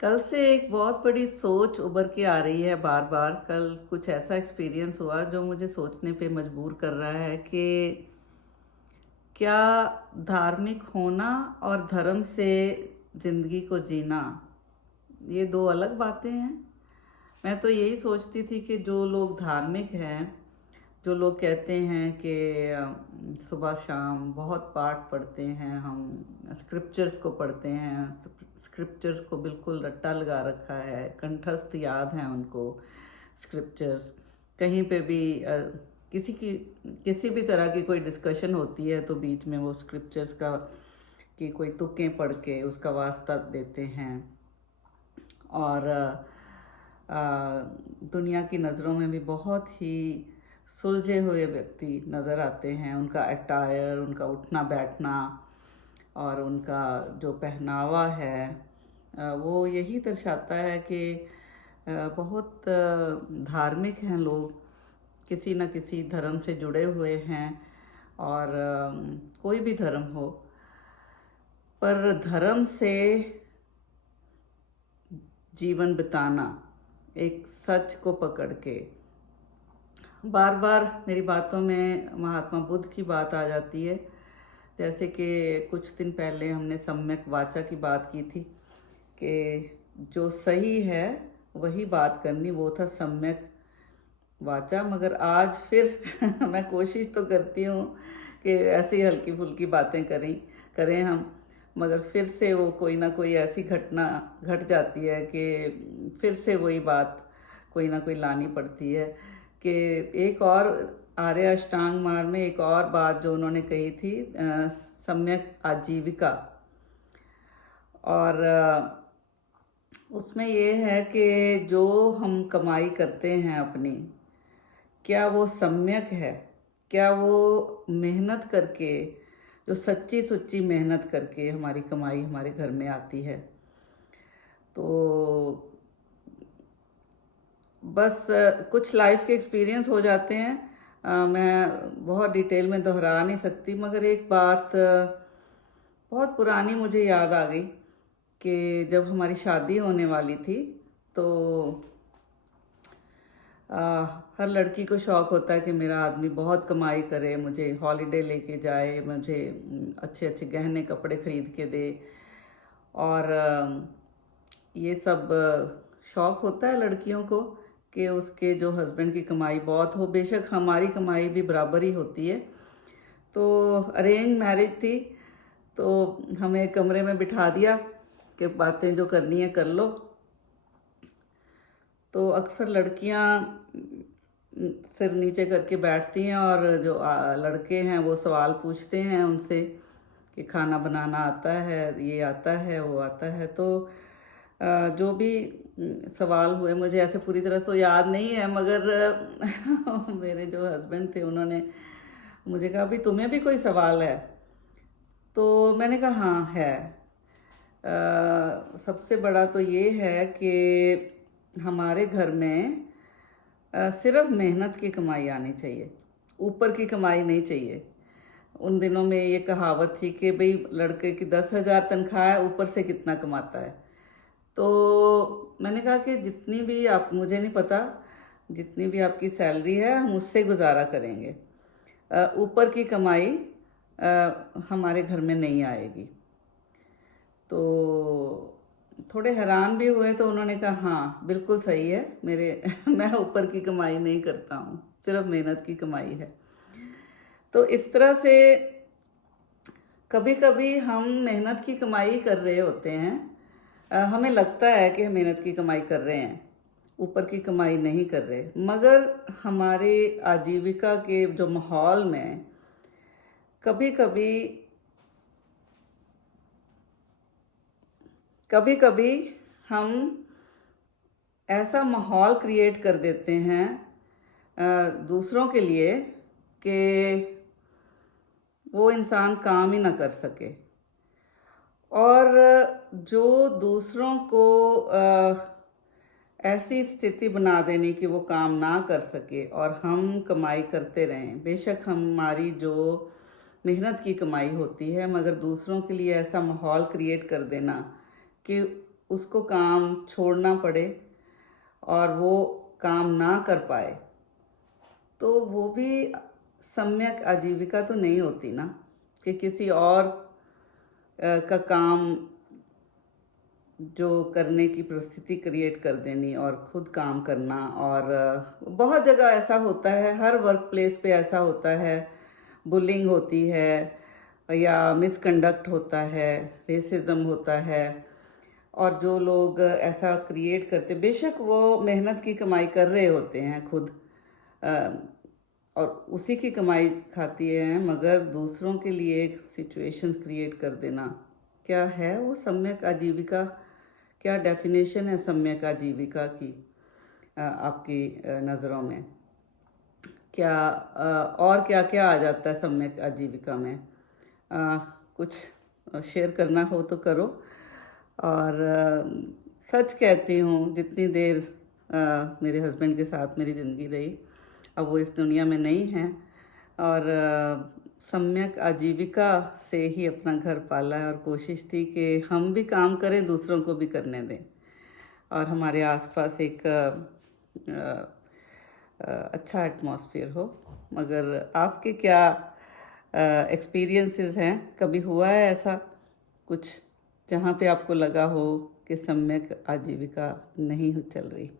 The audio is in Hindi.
कल से एक बहुत बड़ी सोच उभर के आ रही है बार बार। कल कुछ ऐसा एक्सपीरियंस हुआ जो मुझे सोचने पे मजबूर कर रहा है कि क्या धार्मिक होना और धर्म से ज़िंदगी को जीना ये दो अलग बातें हैं। मैं तो यही सोचती थी कि जो लोग धार्मिक हैं, जो लोग कहते हैं कि सुबह शाम बहुत पाठ पढ़ते हैं, हम स्क्रिप्चर्स को पढ़ते हैं, स्क्रिप्चर्स को बिल्कुल रट्टा लगा रखा है, कंठस्थ याद हैं उनको स्क्रिप्चर्स। कहीं पे भी किसी भी तरह की कोई डिस्कशन होती है तो बीच में वो स्क्रिप्चर्स का कि कोई तुक्कें पढ़ के उसका वास्ता देते हैं। और दुनिया की नज़रों में भी बहुत ही सुलझे हुए व्यक्ति नज़र आते हैं। उनका अटायर, उनका उठना बैठना और उनका जो पहनावा है वो यही दर्शाता है कि बहुत धार्मिक हैं लोग, किसी न किसी धर्म से जुड़े हुए हैं। और कोई भी धर्म हो, पर धर्म से जीवन बिताना, एक सच को पकड़ के, बार बार मेरी बातों में महात्मा बुद्ध की बात आ जाती है। जैसे कि कुछ दिन पहले हमने सम्यक वाचा की बात की थी कि जो सही है वही बात करनी, वो था सम्यक वाचा। मगर आज फिर मैं कोशिश तो करती हूँ कि ऐसी हल्की फुल्की बातें करें हम, मगर फिर से वो कोई ना कोई ऐसी घटना घट जाती है कि फिर से वही बात कोई ना कोई लानी पड़ती है। कि एक और आर्य अष्टांग मार्ग में एक और बात जो उन्होंने कही थी, सम्यक आजीविका। और उसमें ये है कि जो हम कमाई करते हैं अपनी, क्या वो सम्यक है? क्या वो मेहनत करके, जो सच्ची सुच्ची मेहनत करके हमारी कमाई हमारे घर में आती है? तो बस कुछ लाइफ के एक्सपीरियंस हो जाते हैं। मैं बहुत डिटेल में दोहरा नहीं सकती, मगर एक बात बहुत पुरानी मुझे याद आ गई कि जब हमारी शादी होने वाली थी तो हर लड़की को शौक़ होता है कि मेरा आदमी बहुत कमाई करे, मुझे हॉलीडे लेके जाए, मुझे अच्छे अच्छे गहने कपड़े खरीद के दे। और ये सब शौक़ होता है लड़कियों को कि उसके जो हस्बैंड की कमाई बहुत हो। बेशक हमारी कमाई भी बराबर ही होती है। तो अरेंज मैरिज थी, तो हमें कमरे में बिठा दिया कि बातें जो करनी है कर लो। तो अक्सर लड़कियां सिर नीचे करके बैठती हैं और जो लड़के हैं वो सवाल पूछते हैं उनसे कि खाना बनाना आता है, ये आता है, वो आता है। तो जो भी सवाल हुए, मुझे ऐसे पूरी तरह से याद नहीं है, मगर मेरे जो हस्बैंड थे उन्होंने मुझे कहा भी तुम्हें भी कोई सवाल है? तो मैंने कहा हाँ है। सबसे बड़ा तो ये है कि हमारे घर में सिर्फ मेहनत की कमाई आनी चाहिए, ऊपर की कमाई नहीं चाहिए। उन दिनों में ये कहावत थी कि भाई लड़के की 10,000 तनख्वाह है, ऊपर से कितना कमाता है। तो मैंने कहा कि जितनी भी आप, मुझे नहीं पता, जितनी भी आपकी सैलरी है हम उससे गुजारा करेंगे, ऊपर की कमाई हमारे घर में नहीं आएगी। तो थोड़े हैरान भी हुए, तो उन्होंने कहा हाँ बिल्कुल सही है मेरे मैं ऊपर की कमाई नहीं करता हूँ, सिर्फ मेहनत की कमाई है। तो इस तरह से कभी कभी हम मेहनत की कमाई कर रहे होते हैं, हमें लगता है कि हम मेहनत की कमाई कर रहे हैं, ऊपर की कमाई नहीं कर रहे। मगर हमारे आजीविका के जो माहौल में कभी कभी कभी कभी हम ऐसा माहौल क्रिएट कर देते हैं दूसरों के लिए कि वो इंसान काम ही ना कर सके, और जो दूसरों को ऐसी स्थिति बना देने कि वो काम ना कर सके और हम कमाई करते रहें। बेशक हमारी जो मेहनत की कमाई होती है, मगर दूसरों के लिए ऐसा माहौल क्रिएट कर देना कि उसको काम छोड़ना पड़े और वो काम ना कर पाए, तो वो भी सम्यक आजीविका तो नहीं होती ना, कि किसी और का काम जो करने की परिस्थिति क्रिएट कर देनी और खुद काम करना। और बहुत जगह ऐसा होता है, हर वर्क प्लेस पे ऐसा होता है, बुलिंग होती है या मिसकंडक्ट होता है, रेसिज्म होता है। और जो लोग ऐसा क्रिएट करते, बेशक वो मेहनत की कमाई कर रहे होते हैं खुद, अ, और उसी की कमाई खाती है, मगर दूसरों के लिए एक सिचुएशन क्रिएट कर देना, क्या है वो सम्यक आजीविका? क्या डेफिनेशन है सम्यक आजीविका की आपकी नज़रों में? क्या और क्या क्या आ जाता है सम्यक आजीविका में? कुछ शेयर करना हो तो करो। और सच कहती हूँ, जितनी देर मेरे हस्बैंड के साथ मेरी ज़िंदगी रही, अब वो इस दुनिया में नहीं हैं, और सम्यक आजीविका से ही अपना घर पाला है, और कोशिश थी कि हम भी काम करें, दूसरों को भी करने दें, और हमारे आसपास एक अच्छा एटमॉस्फेयर हो। मगर आपके क्या एक्सपीरियंसेस हैं? कभी हुआ है ऐसा कुछ जहाँ पे आपको लगा हो कि सम्यक आजीविका नहीं चल रही?